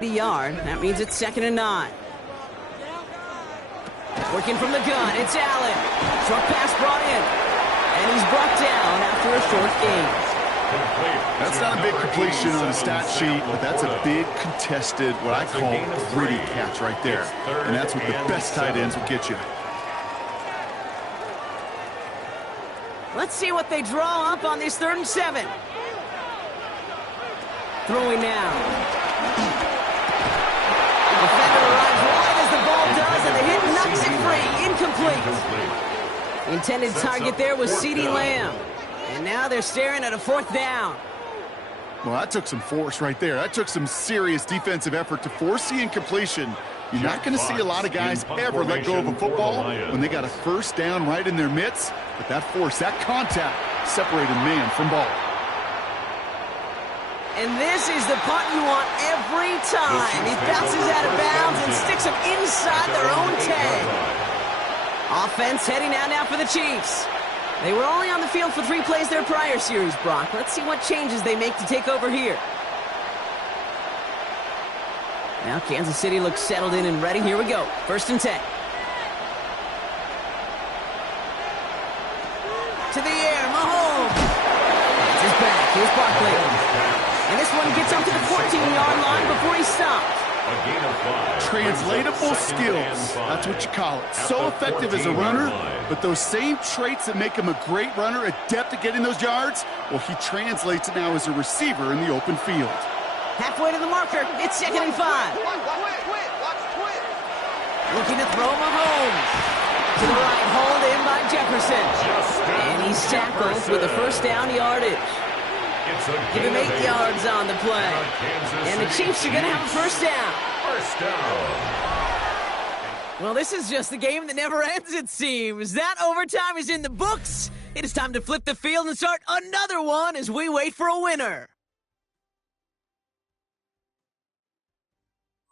Yard. That means it's 2nd and 9. Working from the gun, it's Allen. Short pass brought in. And he's brought down after a short gain. That's not a big completion on the stat sheet, but that's a big contested, what I call gritty catch right there. And that's what the best tight ends will get you. Let's see what they draw up on this 3rd and 7. Throwing now. Defender arrives wide as the ball does, and the hit knocks it free. Incomplete. The intended target there was CeeDee Lamb. And now they're staring at a 4th down. Well, that took some force right there. That took some serious defensive effort to force the incompletion. You're not going to see a lot of guys ever let go of a football when they got a 1st down right in their midst. But that force, that contact, separated man from ball. And this is the punt you want every time. He bounces out of bounds and sticks them inside their own 10. Offense heading out now for the Chiefs. They were only on the field for 3 plays their prior series, Brock. Let's see what changes they make to take over here. Now Kansas City looks settled in and ready. Here we go. 1st and 10. To the air, Mahomes. That's his back. Here's Barkley. And this one gets up to the 14-yard line before he stops. Translatable skills. That's what you call it. So effective as a runner, but those same traits that make him a great runner, adept at getting those yards, well, he translates it now as a receiver in the open field. Halfway to the marker. It's 2nd and 5. Looking to throw Mahomes. To the right, hauled in by Jefferson. And he's tackled with a 1st down yardage. Give him 8 yards on the play. And the Chiefs are going to have a 1st down. Well, this is just the game that never ends, it seems. That overtime is in the books. It is time to flip the field and start another one as we wait for a winner.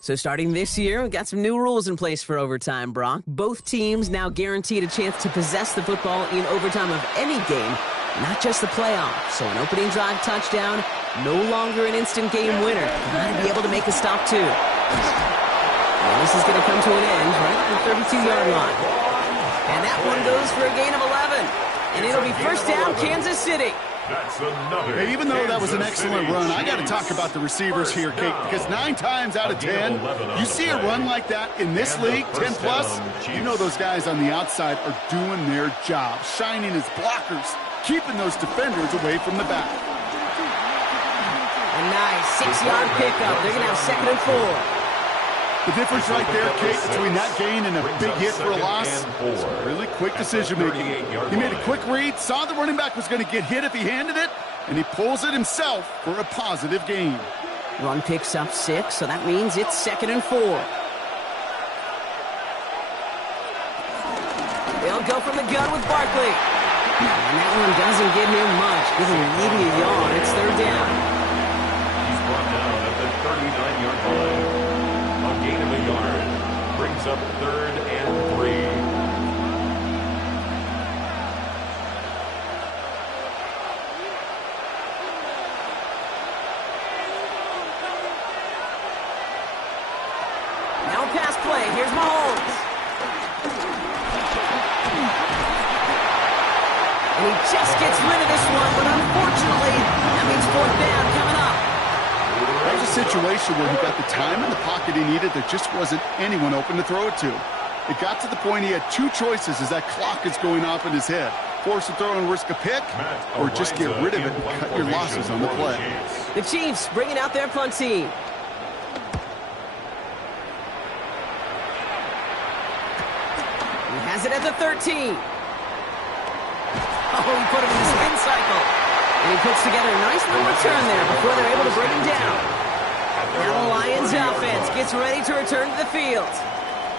So starting this year, we've got some new rules in place for overtime, Brock. Both teams now guaranteed a chance to possess the football in overtime of any game, not just the playoffs. So an opening drive touchdown, no longer an instant game winner. Got to be able to make a stop, too. And this is going to come to an end right at the 32-yard line. And that one goes for a gain of 11. And it'll be 1st down, Kansas City. Hey, even though that was an excellent run, I got to talk about the receivers here, Kate, because 9 times out of 10, you see a run like that in this league, 10-plus, you know those guys on the outside are doing their job, shining as blockers, keeping those defenders away from the back. A nice 6-yard pickup. They're going to have 2nd and 4. The difference right there, Kate, between that gain and a big hit for a loss, was really quick decision-making. He made a quick read, saw the running back was going to get hit if he handed it, and he pulls it himself for a positive gain. Run picks up 6, so that means it's 2nd and 4. They'll go from the gun with Barkley. And that one doesn't give him much. Give him maybe a yard. It's 3rd down. He's brought down at the 39-yard line. A gain of a yard brings up 3rd and 3. Now a pass play. Here's Mahomes. And he just gets rid of this one, but unfortunately, that means 4th down coming up. That was a situation where he got the time in the pocket he needed. There just wasn't anyone open to throw it to. It got to the point he had 2 choices as that clock is going off in his head. Force a throw and risk a pick, or just get rid of it and cut your losses on the play. The Chiefs bringing out their punt team. He has it at the 13. Oh, he put him in the spin cycle. And he puts together a nice little return there before they're able to bring him down. Now the Lions offense gets ready to return to the field.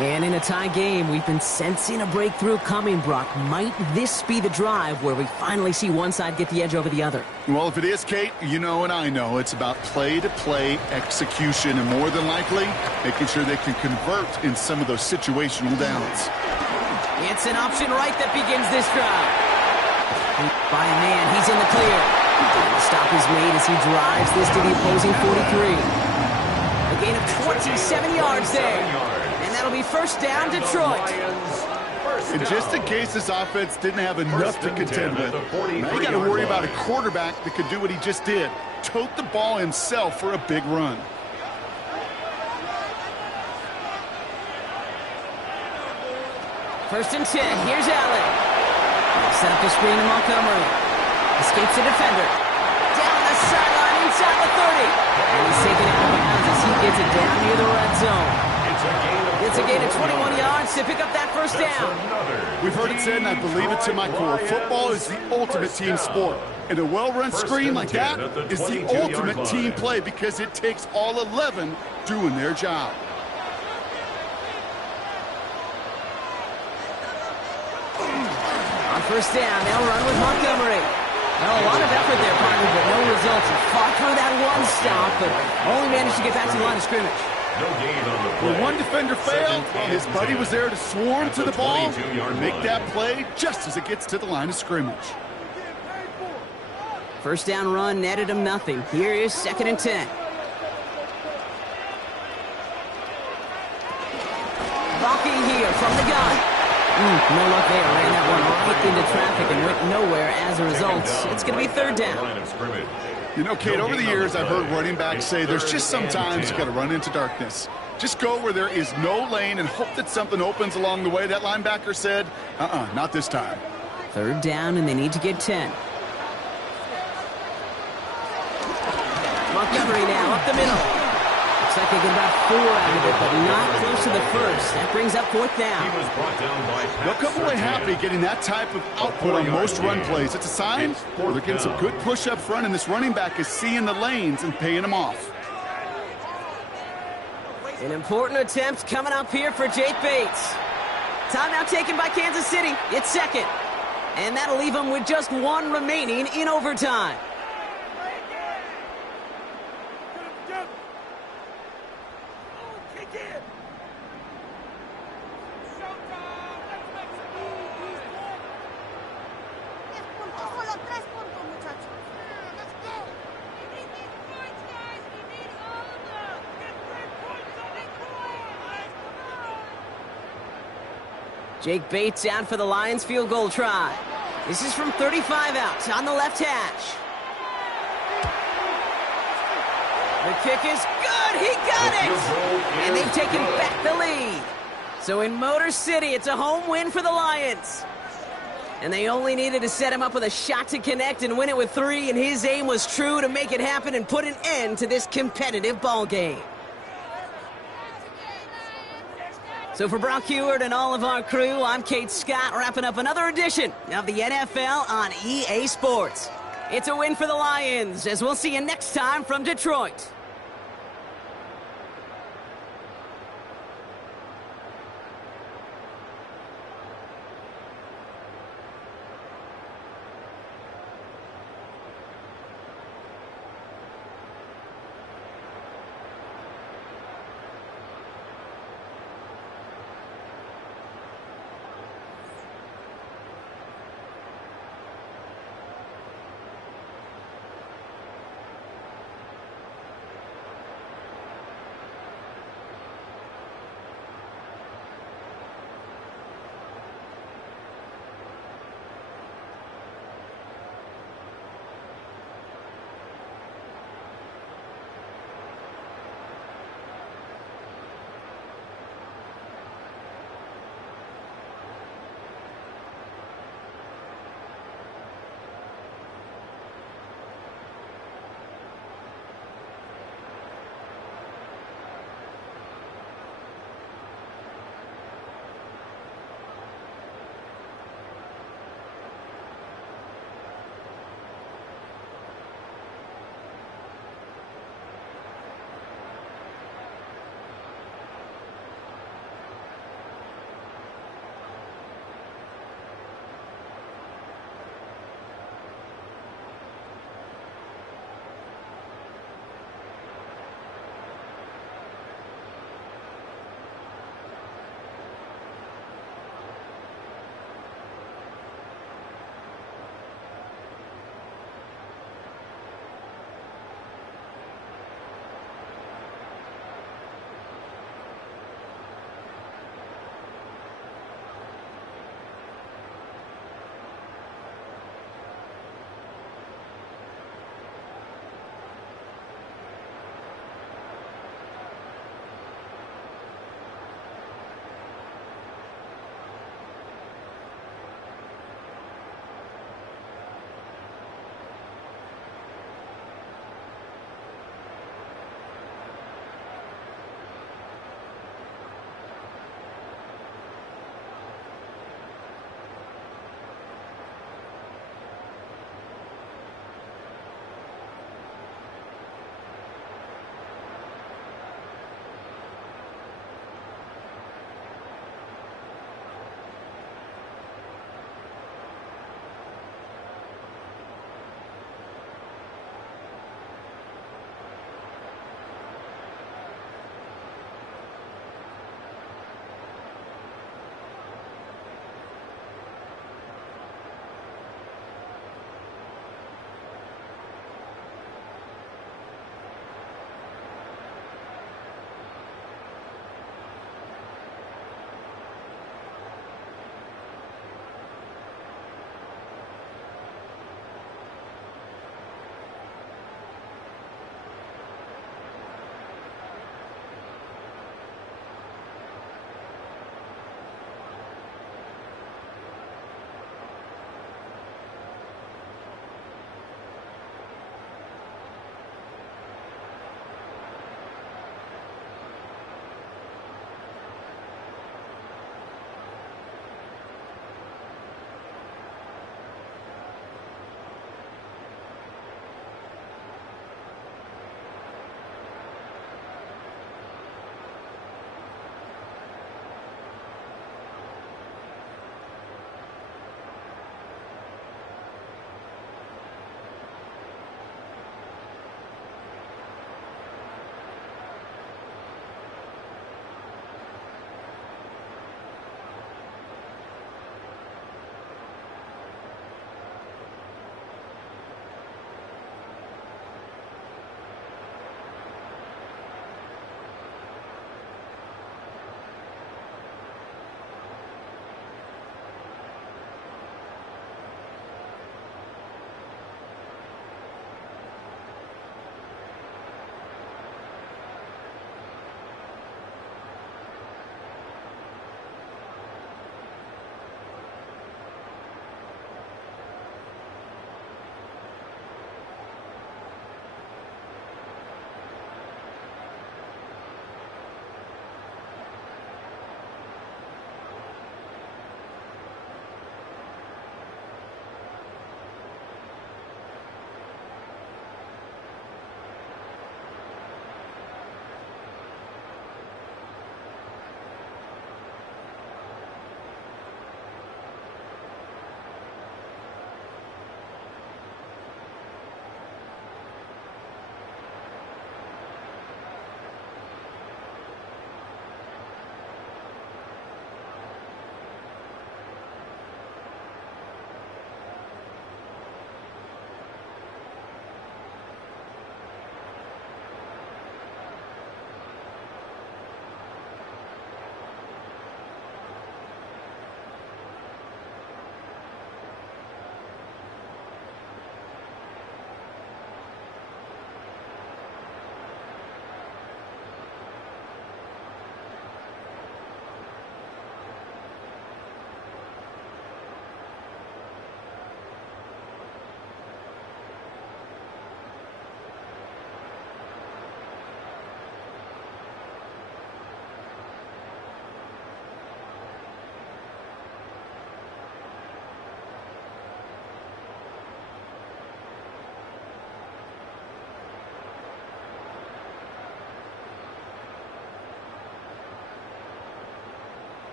And in a tie game, we've been sensing a breakthrough coming, Brock. Might this be the drive where we finally see one side get the edge over the other? Well, if it is, Kate, you know and I know it's about play-to-play execution, and more than likely, making sure they can convert in some of those situational downs. It's an option right that begins this drive. By a man, he's in the clear. And the stop is made as he drives this to the opposing 43. A gain of 27 yards there. And that'll be first down, Detroit. And just in case this offense didn't have enough to contend with, now you got to worry about a quarterback that could do what he just did, tote the ball himself for a big run. First and 10. Here's Allen. Set up the screen to Montgomery. Escapes the defender. Down the sideline inside the 30. And he's taken out of bounds as he gets it down near the red zone. It's a gain of 21 yards to pick up that first down. We've heard it said, and I believe it to my core, football is the ultimate team sport. And a well-run screen like that is the ultimate team play because it takes all 11 doing their job. On first down, they'll run with Montgomery. Well, a lot of effort there, partner, but no results. He fought through that one stop, but only managed to get back to the line of scrimmage. No gain on the play. When one defender failed, his buddy was there to swarm to the ball and make that play just as it gets to the line of scrimmage. First down run netted him nothing. Here is second and 10. Rocky here from the gun. No luck there. Ran that one right into traffic and went nowhere as a result. It's going to be third down. You know, Kate, over the years, I've heard running backs say there's just sometimes you got to run into darkness. Just go where there is no lane and hope that something opens along the way. That linebacker said, not this time. Third down, and they need to get 10. Montgomery now up the middle. Looks like they get about 4 out of it, but not close to the first. That brings up fourth down. He was brought down by They'll come away happy getting that type of output on most run plays. It's a sign they're getting some good push up front, and this running back is seeing the lanes and paying them off. An important attempt coming up here for Jake Bates. Timeout taken by Kansas City. It's second. And that'll leave them with just one remaining in overtime. Jake Bates out for the Lions field goal try. This is from 35 out on the left hash. The kick is good. He got it. And they've taken back the lead. So in Motor City, it's a home win for the Lions. And they only needed to set him up with a shot to connect and win it with 3, and his aim was true to make it happen and put an end to this competitive ball game. So for Brock Huard and all of our crew, I'm Kate Scott, wrapping up another edition of the NFL on EA Sports. It's a win for the Lions, as we'll see you next time from Detroit.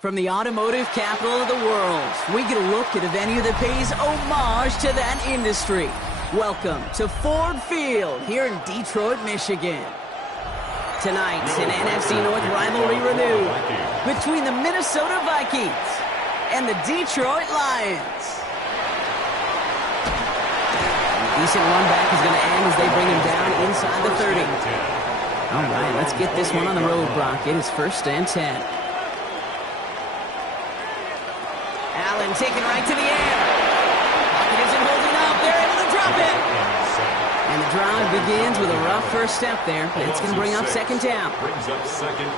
From the automotive capital of the world, we get a look at a venue that pays homage to that industry. Welcome to Ford Field here in Detroit, Michigan. Tonight, an NFC North rivalry renewed between the Minnesota Vikings and the Detroit Lions. A decent run back is going to end as they bring him down inside the 30. All right, let's get this one on the road, Brock. It is 1st and 10. Allen taken right to the air. Pocket isn't holding up. They're able to drop it. And the drive begins with a rough first step there. It's going to bring up 2nd down.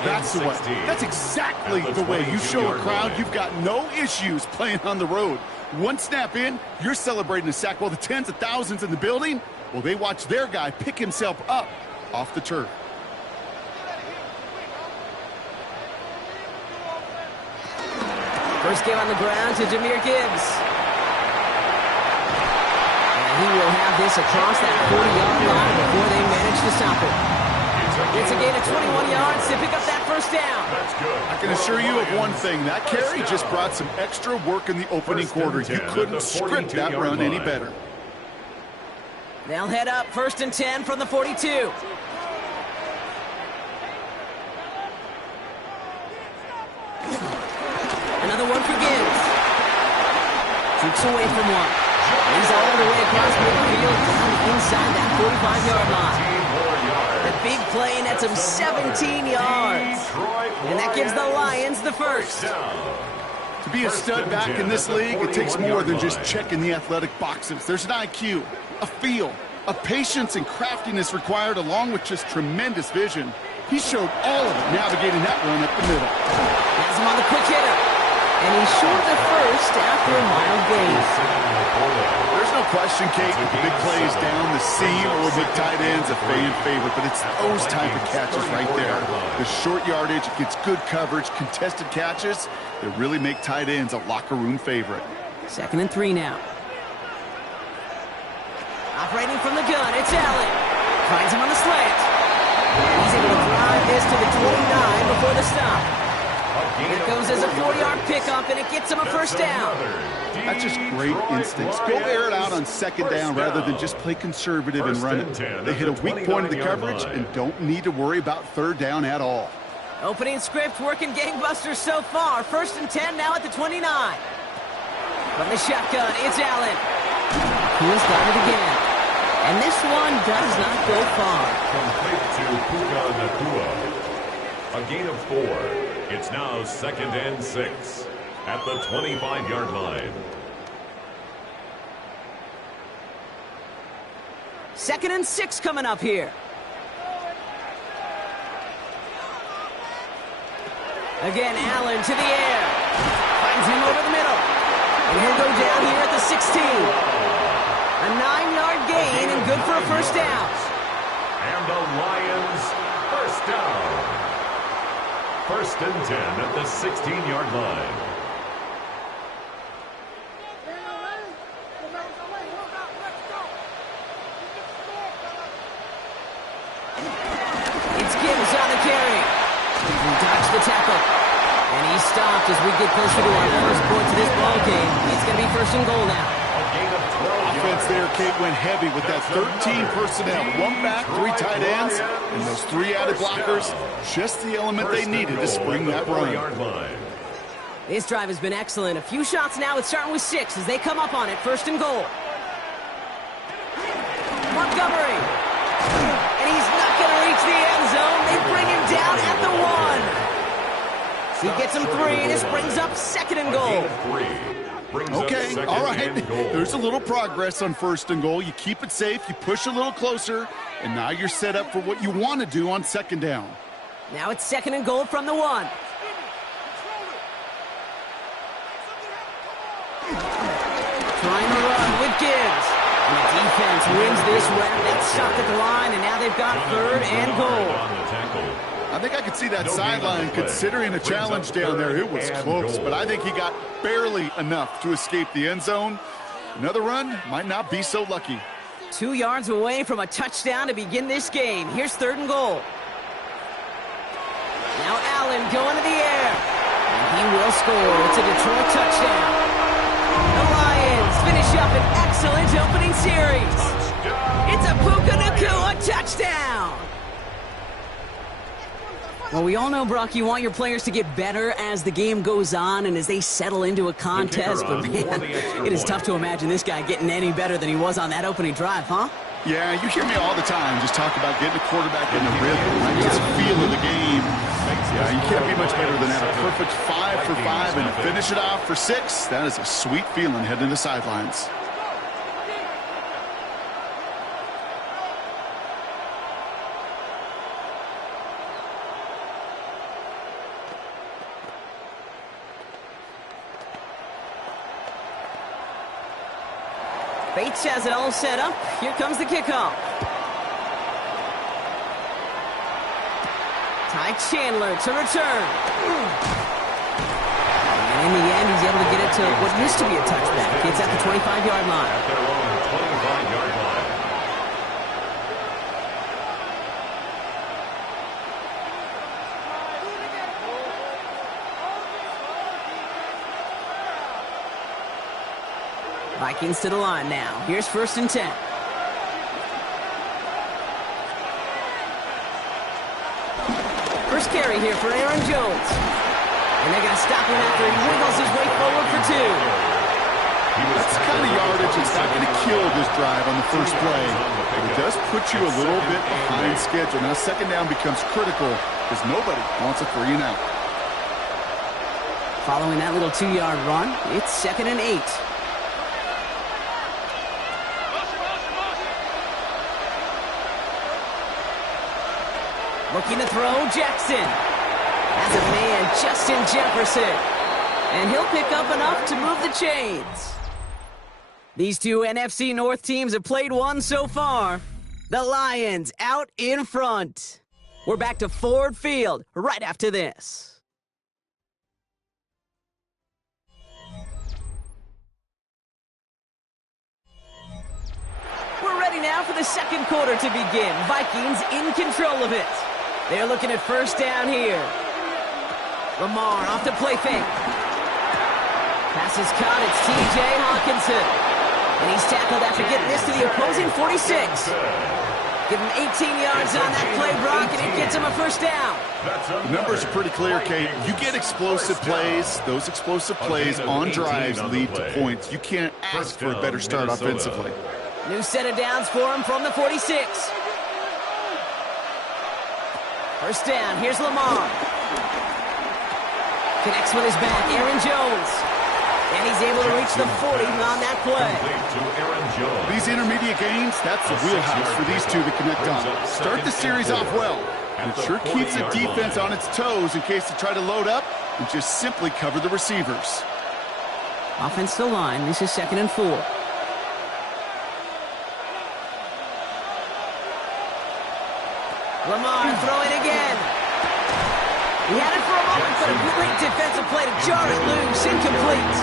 That's the way. That's exactly the way you show a crowd you've got no issues playing on the road. One snap in, you're celebrating a sack while the tens of thousands in the building, well, they watch their guy pick himself up off the turf. First game on the ground to Jahmyr Gibbs. And he will have this across that 40-yard line before they manage to stop it. It's a gain of 21 yards to pick up that 1st down. I can assure you of one thing. That carry just brought some extra work in the opening quarter. You couldn't script that run any better. They'll head up 1st and 10 from the 42. Another one for Gibbs. Keeps away from one. He's all the way across midfield down inside that 45-yard line. The big play nets him 17 yards. And that gives the Lions the 1st. To be a stud back in this league, it takes more than just checking the athletic boxes. There's an IQ, a feel, a patience and craftiness required along with just tremendous vision. He showed all of it navigating that run up the middle. Has him on the quick hitter. And he's short of the 1st after a mile gain. There's no question, Kate, with the big plays down the seam or big tight ends, a fan favorite, but it's those type of catches right there. The short yardage, gets good coverage, contested catches that really make tight ends a locker room favorite. 2nd and 3 now. Operating from the gun, it's Allen. Finds him on the slant. And he's able to drive this to the 29 before the stop. It goes as a 4-yard pickup, and it gets him a 1st down. That's just great instincts. Go air it out on 2nd down rather than just play conservative and run it. They hit a weak point of the coverage and don't need to worry about 3rd down at all. Opening script working gangbusters so far. 1st and 10 now at the 29. From the shotgun, it's Allen. He's got it again. And this one does not go far. Complete to Puka Nacua. A gain of 4. It's now 2nd and 6 at the 25-yard line. 2nd and 6 coming up here. Again, Allen to the air. Finds him over the middle. And he'll go down here at the 16. A 9-yard gain and good for a 1st down. And the Lions 1st down. 1st and 10 at the 16-yard line. It's Gibbs on the carry. He dodged the tackle. And he's stopped as we get closer to our 1st point to this ball game. It's going to be 1st and goal now. Offense there, Kate, went heavy with that 13 personnel. 1 back, 3 tight ends, and those 3 added blockers. Just the element they needed to spring that run. This drive has been excellent. A few shots now. It's starting with 6 as they come up on it. 1st and goal. Montgomery. And he's not going to reach the end zone. They bring him down at the 1. He gets him 3. This brings up 2nd and goal. Okay, all right. There's a little progress on 1st and goal. You keep it safe, you push a little closer, and now you're set up for what you want to do on 2nd down. Now it's 2nd and goal from the 1. Trying to run with Gibbs. And the defense wins this round. That's stopped at the line, and now they've got 3rd and goal. I think I could see that sideline considering a challenge down there. It was close, but I think he got barely enough to escape the end zone. Another run might not be so lucky. 2 yards away from a touchdown to begin this game. Here's 3rd and goal. Now Allen going to the air. And he will score. It's a Detroit touchdown. The Lions finish up an excellent opening series. It's a Puka Nacua touchdown. Well, we all know, Brock, you want your players to get better as the game goes on and as they settle into a contest. But, man, it is tough to imagine this guy getting any better than he was on that opening drive, huh? Yeah, you hear me all the time just talk about getting the quarterback in the rhythm, right? Just feel of the game. Yeah, you can't be much better than that. A perfect 5 for 5 and finish it off for 6. That is a sweet feeling heading to the sidelines. Bates has it all set up. Here comes the kickoff. Ty Chandler to return. And in the end, he's able to get it to what used to be a touchback. It's at the 25-yard line. At their own 25-yard line. Vikings to the line now. Here's 1st and 10. First carry here for Aaron Jones. And they're going to stop him after he wiggles his way forward for 2. That's the kind of yardage that's not going to kill this drive on the first play. But it does put you a little bit behind schedule. Now 2nd down becomes critical because nobody wants a 3 and out. Following that little 2-yard run, it's 2nd and 8. Looking to throw, Jackson. Has a man, Justin Jefferson. And he'll pick up enough to move the chains. These two NFC North teams have played one so far. The Lions out in front. We're back to Ford Field right after this. We're ready now for the second quarter to begin. Vikings in control of it. They're looking at 1st down here. Lamar off the play fake. Pass is caught. It's T.J. Hawkinson. And he's tackled after getting this to the opposing 46. Give him 18 yards on that play, Brock, and it gets him a 1st down. The numbers are pretty clear, Kate. You get explosive plays. Those explosive plays on drives lead to points. You can't ask for a better start offensively. New set of downs for him from the 46. 1st down. Here's Lamar. Connects with his back. Aaron Jones. And he's able to reach the 40 on that play. These intermediate games, that's the wheelhouse for these two to connect on. Start the series off well. And it sure keeps the defense on its toes in case they try to load up and just simply cover the receivers. Offensive line. This is 2nd and 4. Lamar throwing again. He had it for a moment, but a great defensive play to jar it loose. Incomplete.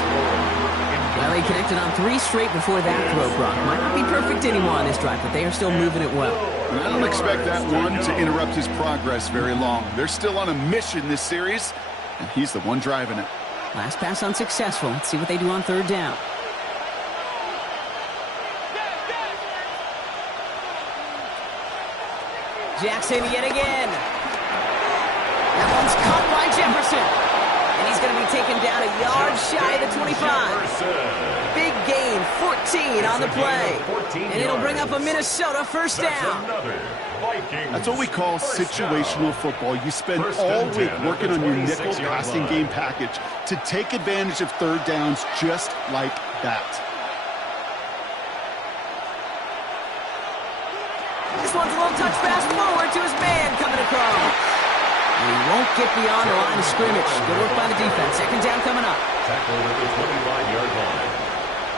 Well, he connected on 3 straight before that throw, Brock. Might not be perfect anymore on this drive, but they are still moving it well. And I don't expect that one to interrupt his progress very long. They're still on a mission this series, and he's the one driving it. Last pass unsuccessful. Let's see what they do on 3rd down. Jackson yet again. That one's caught by Jefferson. And he's going to be taken down a 25. Big gain, 14 on the play. And it'll bring up a Minnesota first down. That's what we call situational football. You spend all week working on your nickel passing game package to take advantage of third downs just like that. This one's a little touch pass forward to his man coming across. And he won't get beyond the line of scrimmage. Good work by the defense. Second down coming up. Tackled at the 25-yard line.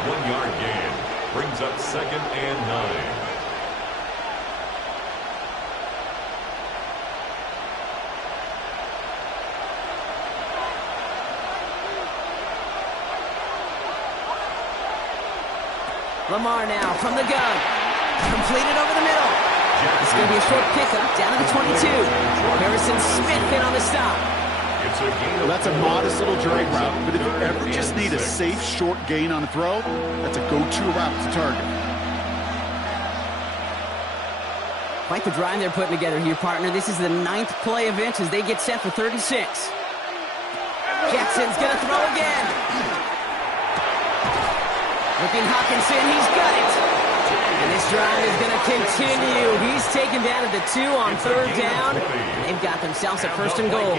1 yard gain brings up 2nd and 9. Lamar now from the gun. Completed over the middle. It's going to be a short pickup down to the 22. Harrison Smith in on the stop. Well, that's a modest little drag route, but if you ever just need a safe short gain on a throw, that's a go-to route to target. Quite the drive they're putting together here, partner. This is the 9th play event as they get set for 36. Jackson's going to throw again. Looking Hawkinson, he's got it. And this drive is going to continue. He's taken down at the 2 on third down. And they've got themselves a 1st and goal.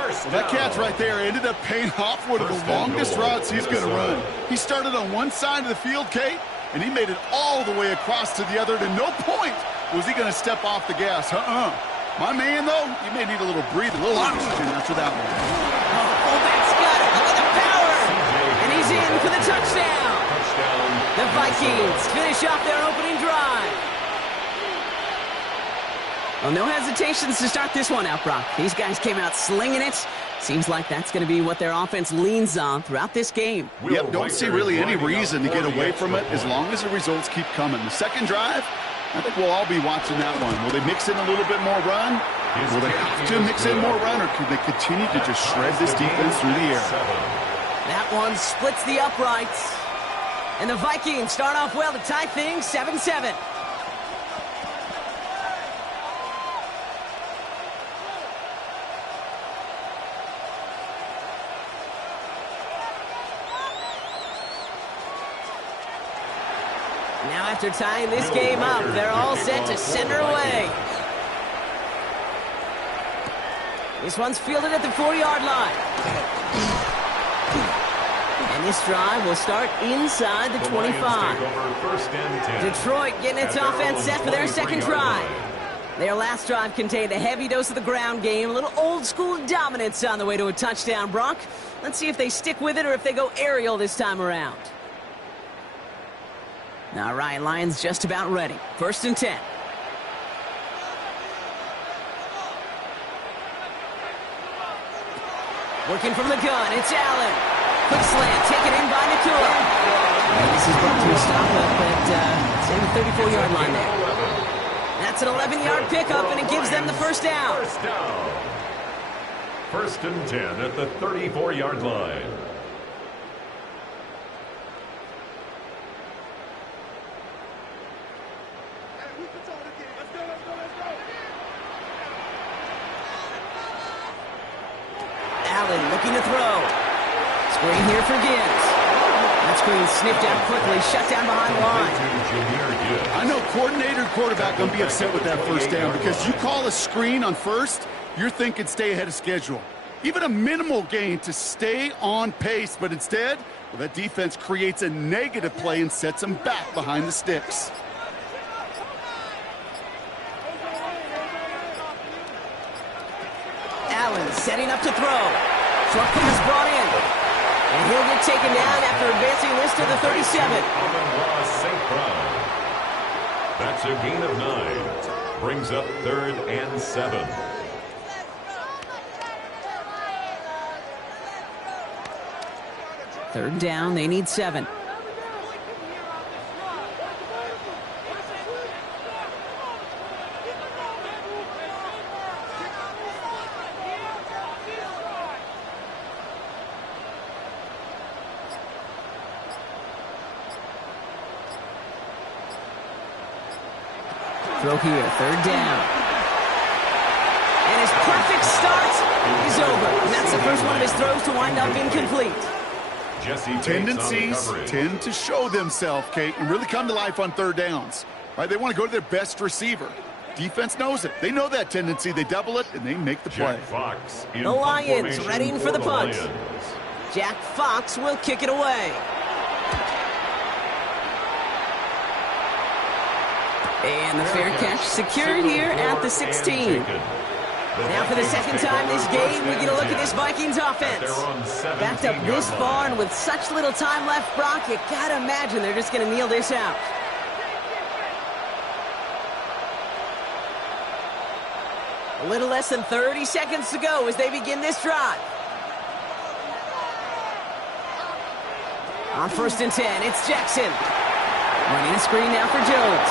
Well, that catch right there ended up paying off one of the longest routes he's going to run. He started on one side of the field, Kate, and he made it all the way across to the other. And at no point was he going to step off the gas. My man, though, he may need a little breather, a little oxygen after that one. Oh, fullback's got it. Look at the power. And he's in for the touchdown. The Vikings finish off their opening drive. Well, no hesitations to start this one out, Brock. These guys came out slinging it. Seems like that's going to be what their offense leans on throughout this game. Yep, don't see really any reason to get away from it as long as the results keep coming. The second drive, I think we'll all be watching that one. Will they mix in a little bit more run? Will they have to mix in more run, or can they continue to just shred this defense through the air? That one splits the uprights. And the Vikings start off well to tie things 7-7. Now after tying this game up, they're all set to send her away. This one's fielded at the 4-yard line. And this drive will start inside the 25. Detroit getting its offense set for their second drive. Their last drive contained a heavy dose of the ground game, a little old-school dominance on the way to a touchdown, Brock. Let's see if they stick with it or if they go aerial this time around. All right, Lions just about ready. 1st and 10. Working from the gun, it's Allen. Quick slant, taken in by Nakua. This is brought to a stop up at, say, the 34-yard line there. That's an 11-yard pickup, and it gives them the first down. 1st and 10 at the 34-yard line. Allen looking to throw. Screen here for Gibbs. That screen snipped out quickly, shut down behind the line. I know coordinator and quarterback going to be upset with that first down because you call a screen on first, you're thinking stay ahead of schedule. Even a minimal gain to stay on pace, but instead, well, that defense creates a negative play and sets them back behind the sticks. Allen setting up to throw. Short pass brought in. And he'll get taken down after advancing this to the 37. That's a gain of 9. Brings up 3rd and 7. Third down, they need 7. Throw here, 3rd down. And his perfect start is over. And that's the first one of his throws to wind up incomplete. Jesse Bates Tendencies on the coverage. tend to show themselves, Kate, and really come to life on third downs. Right? They want to go to their best receiver. Defense knows it. They know that tendency. They double it, and they make the play. Jack Fox in The Lions formation readying for the punt. Lions. Jack Fox will kick it away. And the fair catch secured here at the 16. Now for the second time this game, we get a look at this Vikings offense. Backed up this far and with such little time left, Brock, you gotta imagine they're just gonna kneel this out. A little less than 30 seconds to go as they begin this drive. On 1st and 10, it's Jackson. Running a screen now for Jones.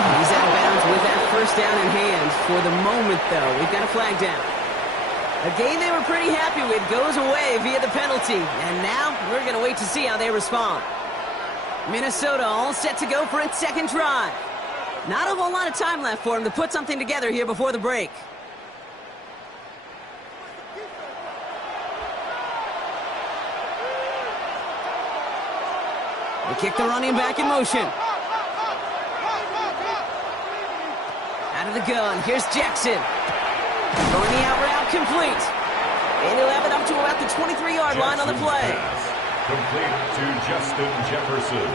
He's out of bounds with that first down in hand. For the moment, though, we've got a flag down. A game they were pretty happy with goes away via the penalty. And now we're going to wait to see how they respond. Minnesota all set to go for its second drive. Not a whole lot of time left for him to put something together here before the break. They kick the running back in motion. Out of the gun, here's Jackson. Throwing the out route complete. And he'll have it up to about the 23-yard line on the play. Complete to Justin Jefferson.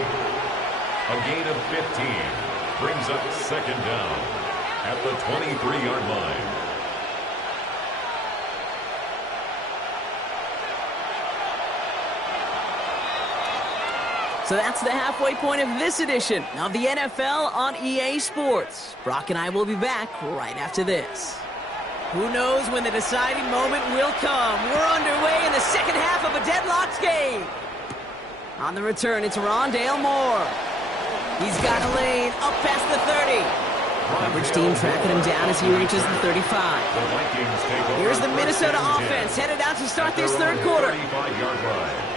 A gain of 15. Brings up second down at the 23-yard line. So that's the halfway point of this edition of the NFL on EA Sports. Brock and I will be back right after this. Who knows when the deciding moment will come? We're underway in the second half of a deadlocked game. On the return, it's Rondale Moore. He's got a lane up past the 30. Coverage team tracking him down as he reaches the 35. Here's the Minnesota offense headed out to start this third quarter. 35-yard line.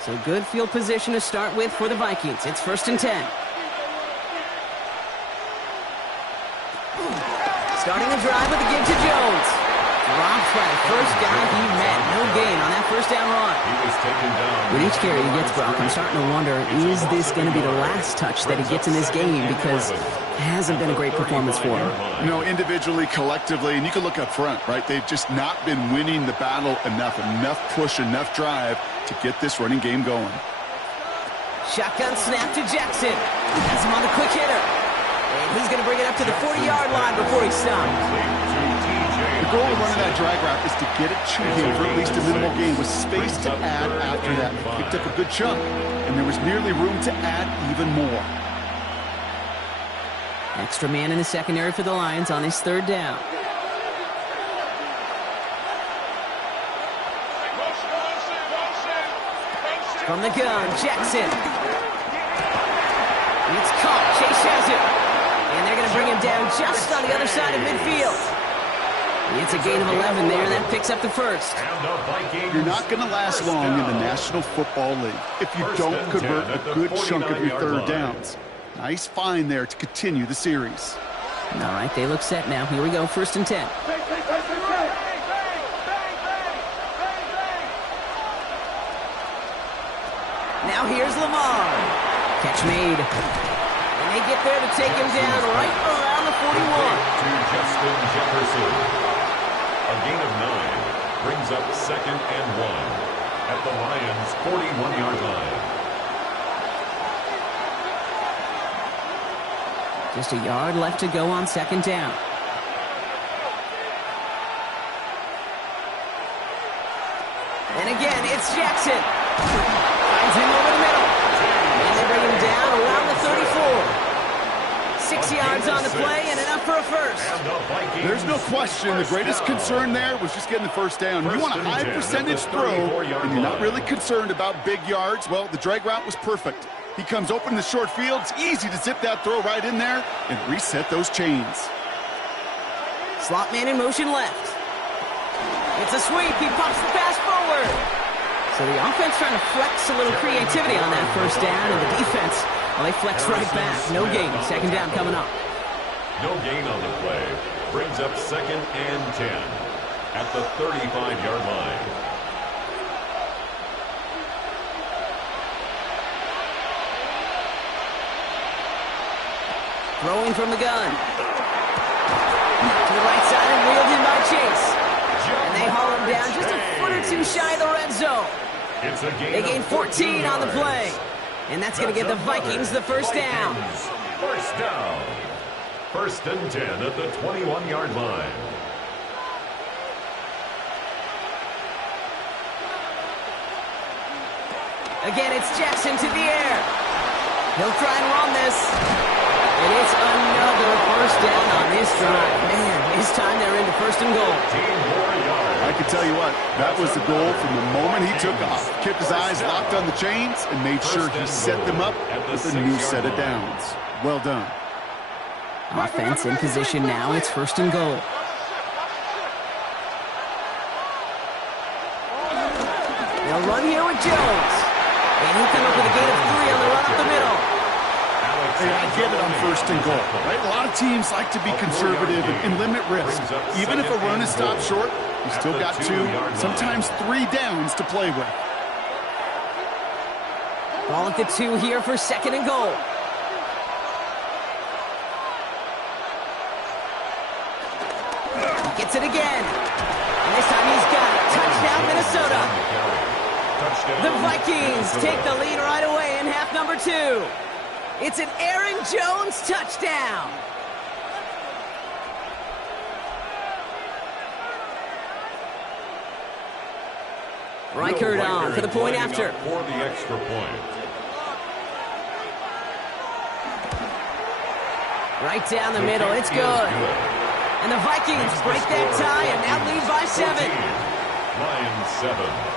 So good field position to start with for the Vikings. It's 1st and 10. Starting the drive with a give to Jones. Dropped by the first guy he met. No gain on that first down run. He was taken down. With each carry he gets, Brock, I'm starting to wonder, is this going to be the last touch that he gets in this game? Because it hasn't been a great performance for him. You know, individually, collectively, and you can look up front, right? They've just not been winning the battle enough push, enough drive to get this running game going. Shotgun snap to Jackson. He's him on the quick hitter. And he's going to bring it up to the 40-yard line before he's stopped. The goal of running that drag route is to get it to him for at least a minimal gain with space to add after that. He picked up a good chunk, and there was nearly room to add even more. Extra man in the secondary for the Lions on his third down. From the gun, Jackson. It's caught. Chase has it. And they're going to bring him down just on the other side of midfield. It's a gain of 11 there. That picks up the first. You're not going to last long in the National Football League if you don't convert a good chunk of your third downs. Nice find there to continue the series. All right, they look set now. Here we go, 1st and 10. Now here's Lamar. Catch made. And they get there to take him down right around the 41. To Justin Jefferson. A gain of 9 brings up second and 1 at the Lions' 41-yard line. Just a yard left to go on second down. And again, it's Jackson. Finds him over the middle. And they bring him down around the 34. 6 yards on the play and enough for a first. There's no question the greatest concern there was just getting the first down. You want a high percentage throw, and you're not really concerned about big yards. Well, the drag route was perfect. He comes open in the short field. It's easy to zip that throw right in there and reset those chains. Slot man in motion left. It's a sweep. He pops the pass forward. So the offense trying to flex a little creativity on that first down, and the defense, well, they flex right back. No gain. Second down coming up. No gain on the play. Brings up 2nd and 10 at the 35-yard line. Throwing from the gun. To the right side and wheeled in by Chase. And they haul him down just a foot or two shy of the red zone. They gain 14 on the play. And that's going to give the Vikings the first down. First down. 1st and 10 at the 21-yard line. Again, it's Jackson to the air. He'll try and run this. And it's another first down on this drive. Man, this time they're into 1st and goal. I can tell you what, that was the goal from the moment he took off. Kept his eyes locked on the chains and made sure he set them up with a new set of downs. Well done. Offense in position now. It's 1st and goal. They'll run here with Jones. And he'll come up with a gain of 3 on the run up the middle. Hey, I get it on 1st and goal, right? A lot of teams like to be conservative and limit risk. Even if a run is stopped short, you still got 2, sometimes 3 downs to play with. Ball at the 2 here for 2nd and goal. He gets it again. And this time he's got it. Touchdown, Minnesota. The Vikings take the lead right away in half number 2. It's an Aaron Jones touchdown. Reichert on for the point after. For the extra point. Right down the middle. It's good. And the Vikings break that tie and now lead by 7. Lions 7.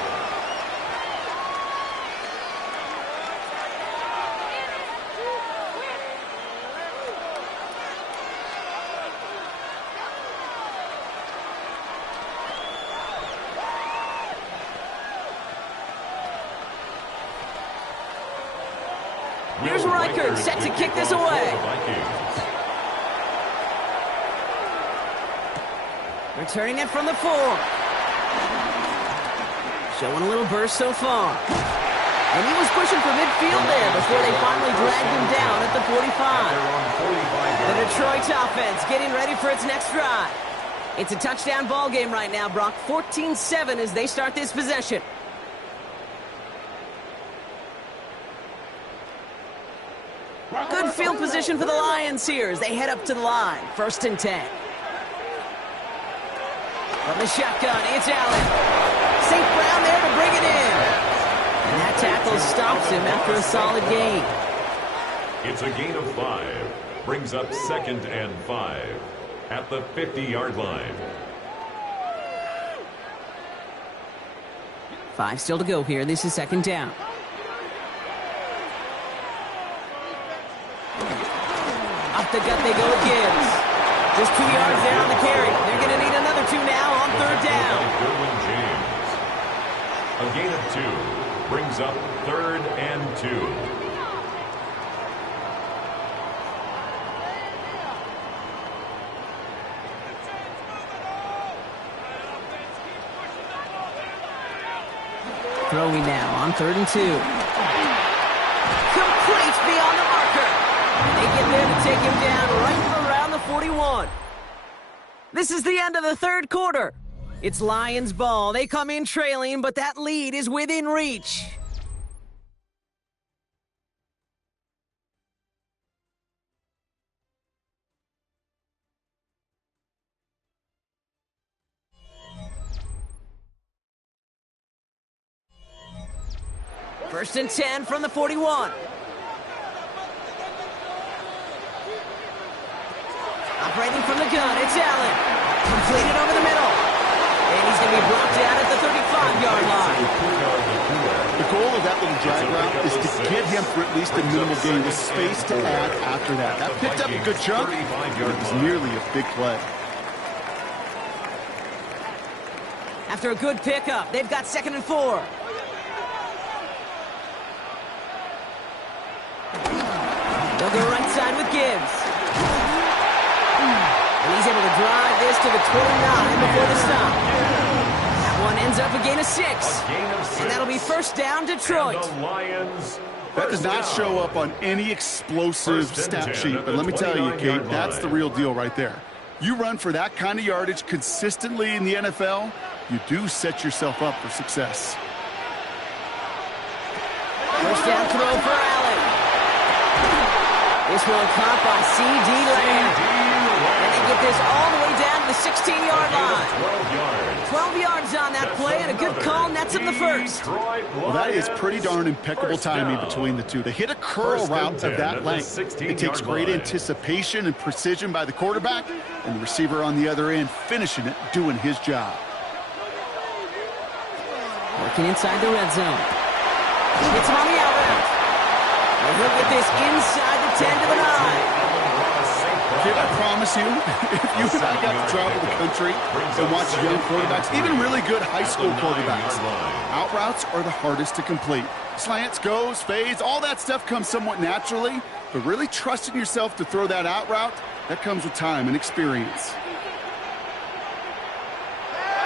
Here's Reichert set to kick this away. Returning it from the 4. Showing a little burst so far. And he was pushing for midfield there before they finally dragged him down at the 45. The Detroit offense getting ready for its next drive. It's a touchdown ball game right now, Brock. 14-7 as they start this possession. Good field position for the Lions here as they head up to the line. 1st and 10. From the shotgun, it's Allen. St. Brown there to bring it in. And that tackle stops him after a solid gain. It's a gain of 5. Brings up 2nd and 5 at the 50-yard line. 5 still to go here. This is 2nd down. Up the gut they go with Gibbs. Just 2 yards there on the carry. They're going to need another 2 now on 3rd down. Goodwin James. A gain of 2 brings up 3rd and 2. Throwing now on 3rd and 2. Complete beyond the marker. And they get there to take him down right around the 41. This is the end of the 3rd quarter. It's Lions ball. They come in trailing, but that lead is within reach. First and 10 from the 41. Operating from the gun, it's Allen. Completed over the middle. And he's going to be brought down at the 35-yard line. The goal of that little drag route is to get him for at least a minimal gain with space to add after that. That picked up a good chunk, but it was nearly a big play. After a good pickup, they've got 2nd and 4. They'll go right side with Gibbs. able to drive this to the 29 before the stop. That one ends up a gain of 6. And that'll be first down, Detroit. That does not show up on any explosive stat sheet, but let me tell you, Kate, that's the real deal right there. You run for that kind of yardage consistently in the NFL, you do set yourself up for success. First down throw for Allen. This one caught by C.D. Lamb. And they get this all the way down to the 16-yard line. 12 yards on that play, and a good call nets him the first. Well, that is pretty darn impeccable timing between the two. To hit a curl route of that length, it takes great anticipation and precision by the quarterback, and the receiver on the other end finishing it, doing his job. Working inside the red zone. Hits him on the out route. And he'll get this inside the 10 to the 9. Kid, I promise you, if you and I got to travel the country and watch young quarterbacks, even really good high school quarterbacks, out routes are the hardest to complete. Slants, goes, fades, all that stuff comes somewhat naturally, but really trusting yourself to throw that out route, that comes with time and experience.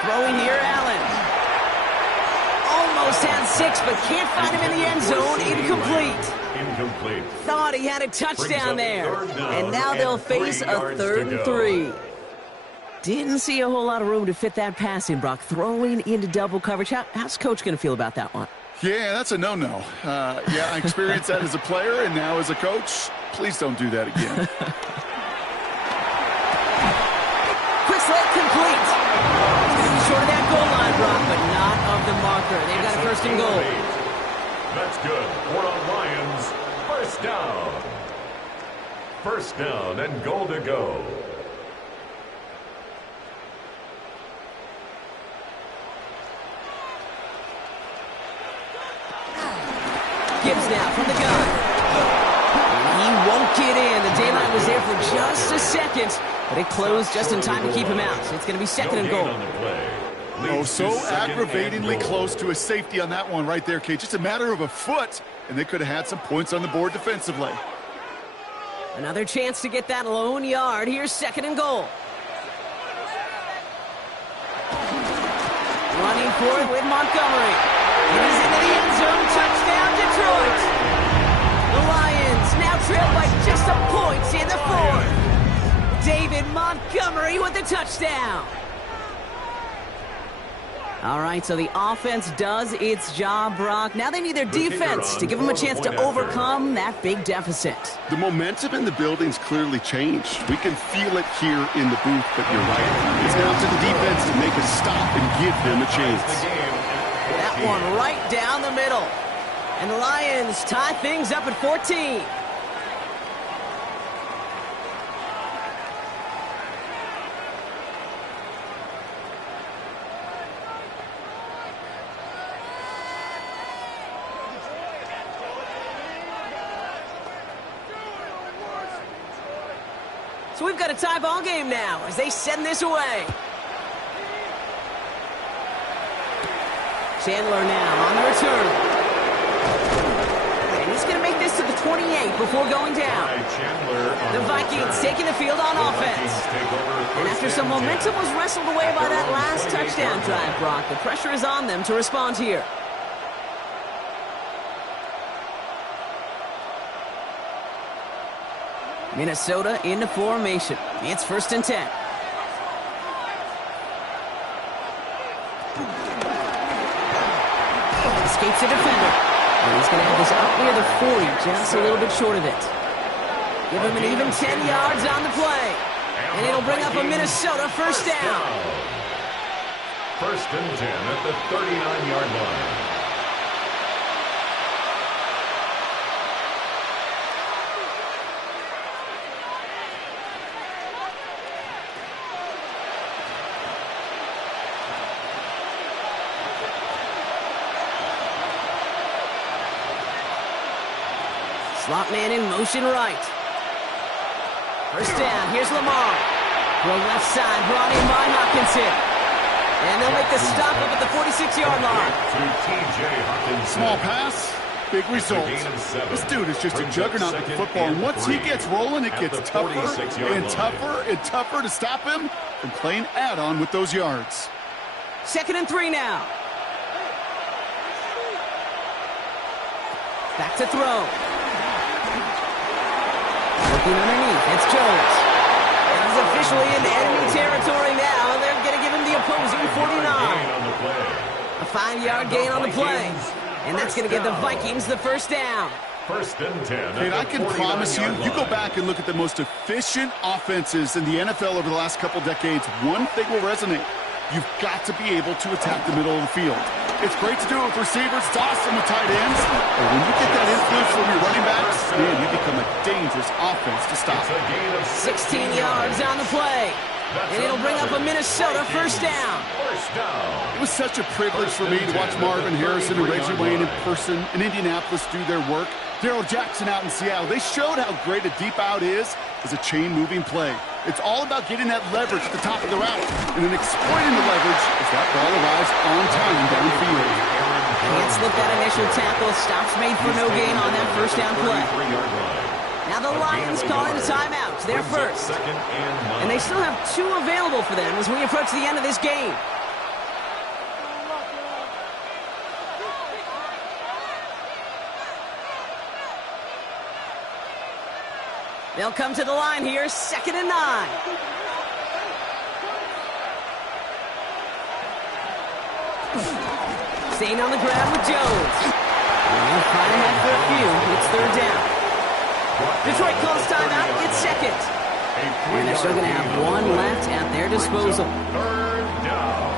Throwing here, Allen. Almost had 6, but can't find him in the end zone. Incomplete. Thought he had a touchdown there. And now they'll face a 3rd and 3. Didn't see a whole lot of room to fit that pass in, Brock. Throwing into double coverage. How's Coach going to feel about that one? Yeah, that's a no-no. Yeah, I experienced that as a player and now as a coach. Please don't do that again. Quick slate complete. It's going to be short of that goal line, Brock, but not of the marker. They've got a 1st and goal. That's good for the Lions. First down. First down and goal to go. Gibbs now from the gun. He won't get in. The daylight was there for just a second, but it closed just in time to keep him out. So it's going to be 2nd and goal. Oh, so aggravatingly close to a safety on that one right there, Kate. Just a matter of a foot, and they could have had some points on the board defensively. Another chance to get that lone yard. Here's 2nd and goal. Running for it with Montgomery. He's into the end zone. Touchdown, Detroit. The Lions now trail by just a point in the 4th. David Montgomery with the touchdown. All right, so the offense does its job, Brock. Now they need their defense to give them a chance to overcome that big deficit. The momentum in the building's clearly changed. We can feel it here in the booth, but you're right. It's now to the defense to make a stop and give them a chance. That one right down the middle. And the Lions tie things up at 14. So we've got a tie ball game now as they send this away. Chandler now on the return. And he's going to make this to the 28 before going down. The Vikings taking the field on offense. And after some momentum was wrestled away by that last touchdown drive, Brock, the pressure is on them to respond here. Minnesota into formation. It's 1st and 10. Escapes the defender. And he's going to have this up near the 40, just a little bit short of it. Give him an even 10 yards on the play. And it'll bring up a Minnesota 1st down. 1st and 10 at the 39-yard line. Slot man in motion right. 1st down. Here's Lamar. Throw left side. Brought in by Hockenson. And they'll make the stop up at the 46-yard line. Small pass. Big result. This dude is just a juggernaut with the football, and once he gets rolling, it gets tougher and tougher and tougher to stop him from playing add-on with those yards. 2nd and 3 now. Back to throw. Looking underneath, it's Jones. He's officially into enemy territory now. They're going to give him the opposing 49. A 5-yard gain on the play. And that's going to give the Vikings the first down. 1st and 10. And I can promise you, you go back and look at the most efficient offenses in the NFL over the last couple decades, one thing will resonate. You've got to be able to attack the middle of the field. It's great to do it with receivers. It's awesome with tight ends. But when you get that influence from your running backs, man, you become a dangerous offense to stop. 16 yards on the play. And it'll bring up a Minnesota first down. It was such a privilege for me to watch Marvin Harrison and Reggie Wayne in person in Indianapolis do their work. Darryl Jackson out in Seattle. They showed how great a deep out is as a chain-moving play. It's all about getting that leverage at the top of the route and then exploiting the leverage as that ball arrives on time downfield. Can't slip that initial tackle. Stops made for no gain on that first down play. Now the Lions calling a timeout. They're first. And they still have 2 available for them as we approach the end of this game. They'll come to the line here, 2nd and 9. Staying on the ground with Jones. And they'll find that for a few. It's 3rd down. Detroit calls timeout. It's 2nd. And they're still going to have 1 left at their disposal. 3rd down.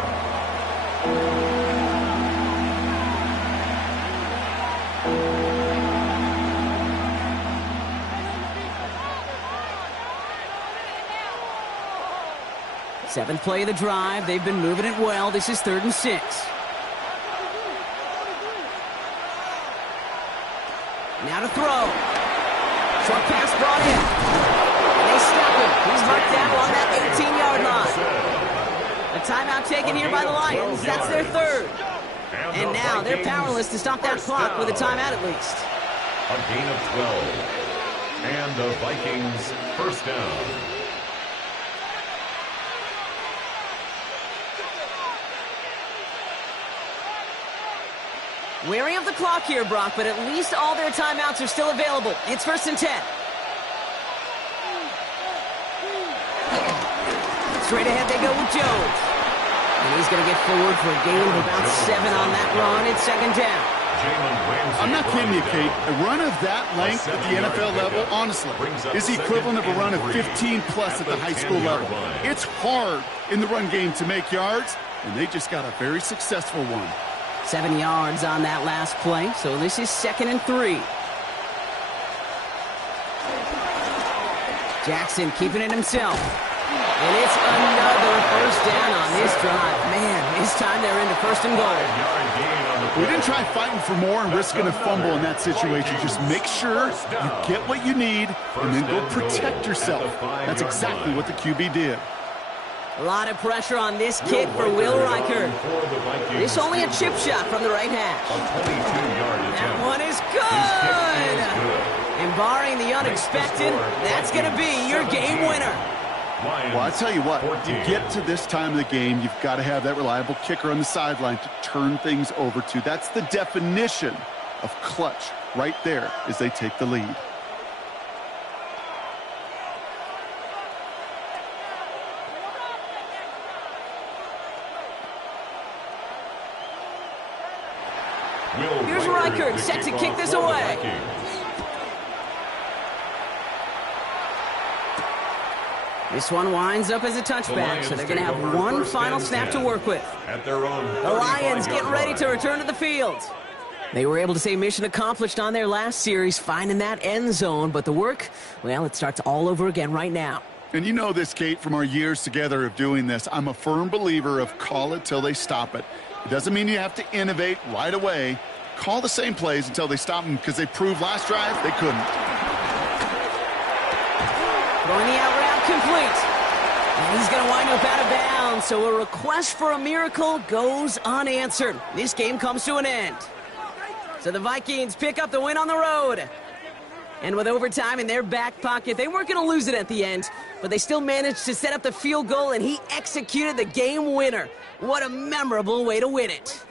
Seventh play of the drive. They've been moving it well. This is 3rd and 6. Now to throw. Short pass brought in. And they stop him. He's marked down on that 18-yard line. A timeout taken here by the Lions. That's their 3rd. And now they're powerless to stop that clock with a timeout at least. A gain of 12. And the Vikings first down. Wary of the clock here, Brock, but at least all their timeouts are still available. It's 1st and 10. Straight ahead they go with Jones. And he's going to get forward for a gain of about 7 on that run. It's 2nd down. I'm not kidding you, Kate. A run of that length at the NFL level, honestly, is the equivalent of a run of 15-plus at the high school level. It's hard in the run game to make yards, and they just got a very successful one. 7 yards on that last play, so this is 2nd and 3. Jackson keeping it himself. And it's another first down on this drive. Man, this time they're into 1st and goal. We didn't try fighting for more and risking a fumble in that situation. Just make sure you get what you need and then go protect yourself. That's exactly what the QB did. A lot of pressure on this kick for Will Reichert. This only a chip shot from the right hash. That one is good. And barring the unexpected, that's going to be your game winner. Well, I tell you what, to get to this time of the game, you've got to have that reliable kicker on the sideline to turn things over to. That's the definition of clutch right there as they take the lead. Here's Reichert set to kick this away. This one winds up as a touchback, so they're going to have one final snap to work with. The Lions get ready to return to the field. They were able to say mission accomplished on their last series, finding that end zone, but the work, well, it starts all over again right now. And you know this, Kate, from our years together of doing this. I'm a firm believer of call it till they stop it. It doesn't mean you have to innovate right away. Call the same plays until they stop them, because they proved last drive they couldn't. Throwing the out route complete. And he's going to wind up out of bounds, so a request for a miracle goes unanswered. This game comes to an end. So the Vikings pick up the win on the road. And with overtime in their back pocket, they weren't going to lose it at the end, but they still managed to set up the field goal, and he executed the game winner. What a memorable way to win it.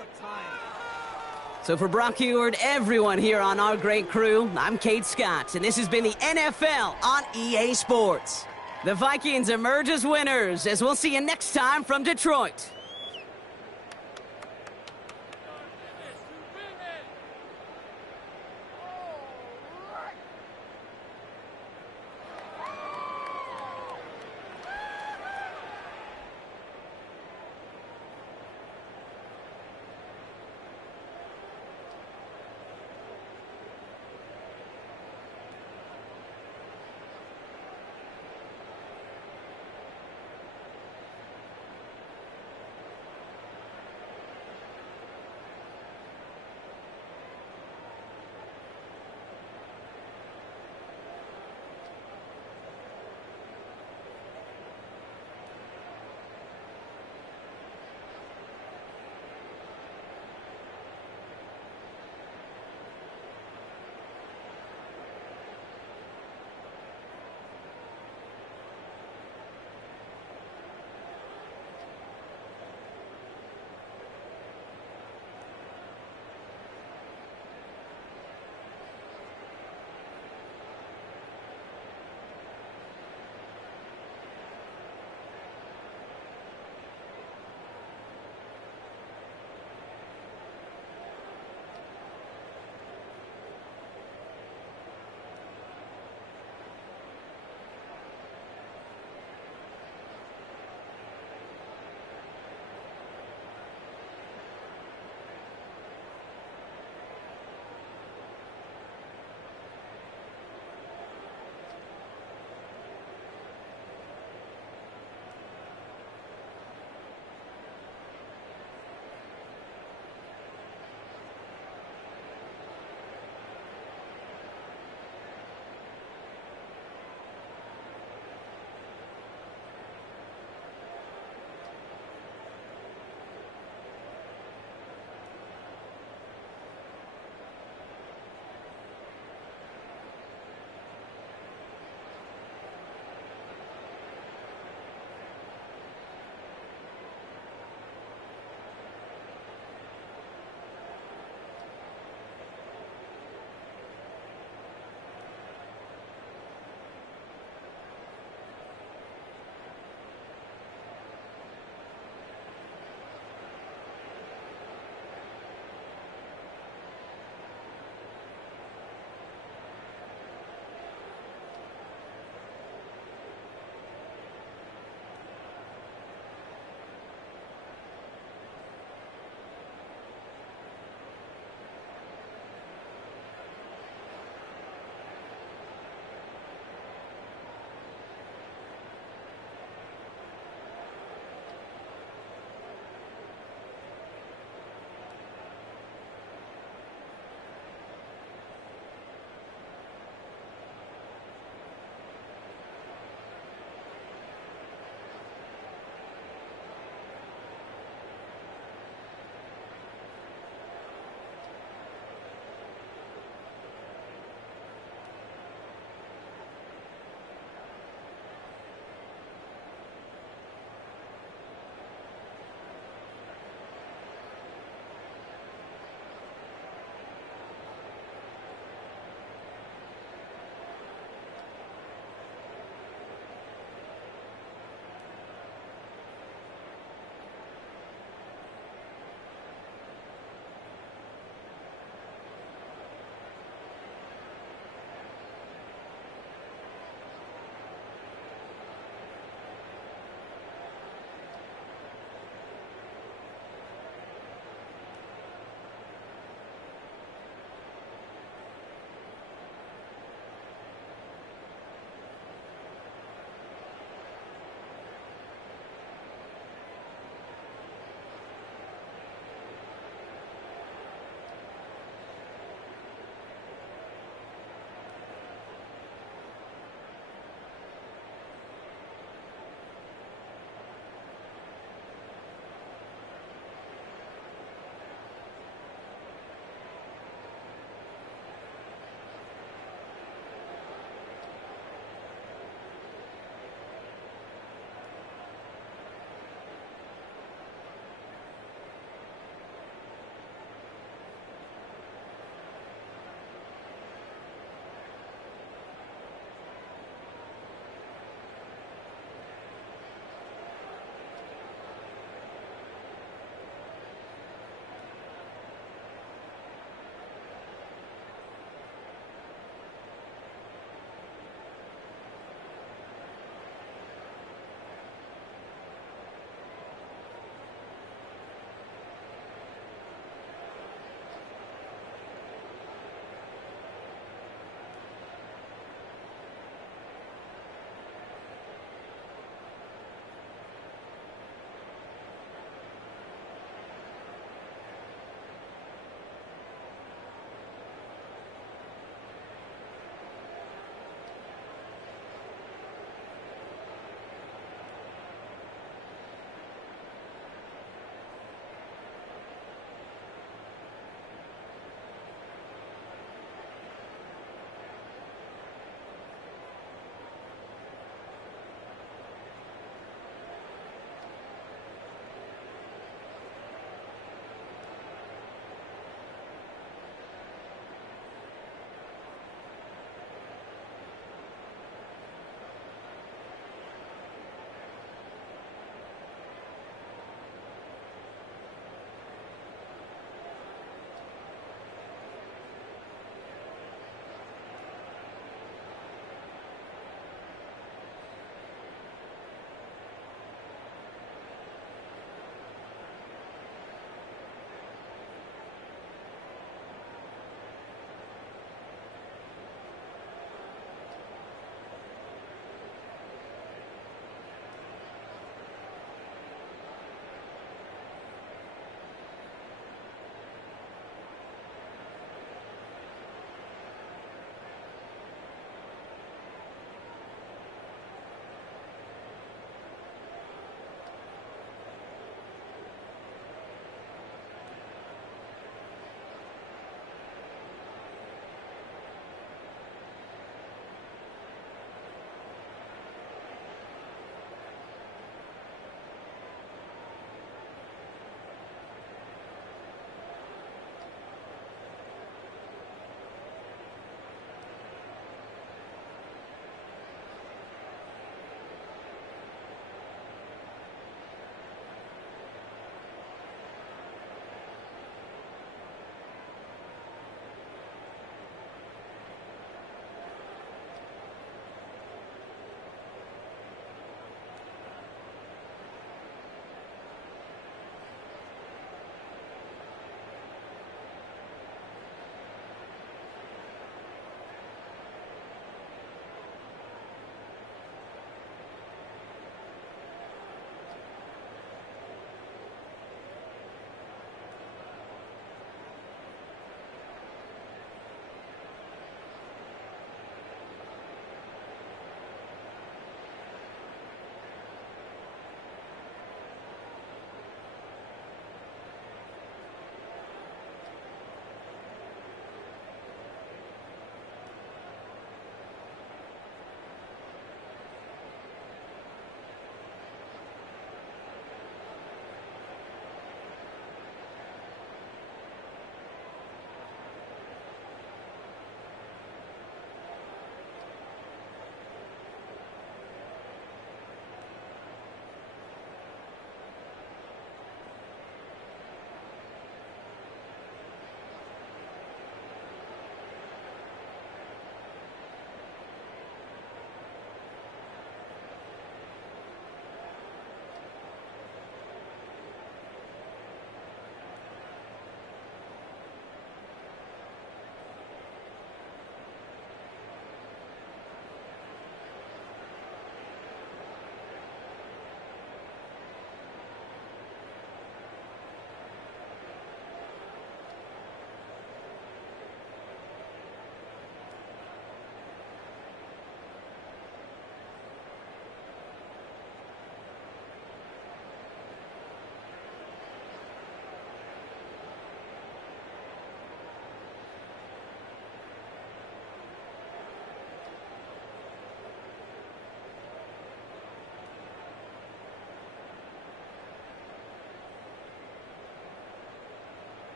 So for Brock Huard, everyone here on our great crew, I'm Kate Scott, and this has been the NFL on EA Sports. The Vikings emerge as winners, as we'll see you next time from Detroit.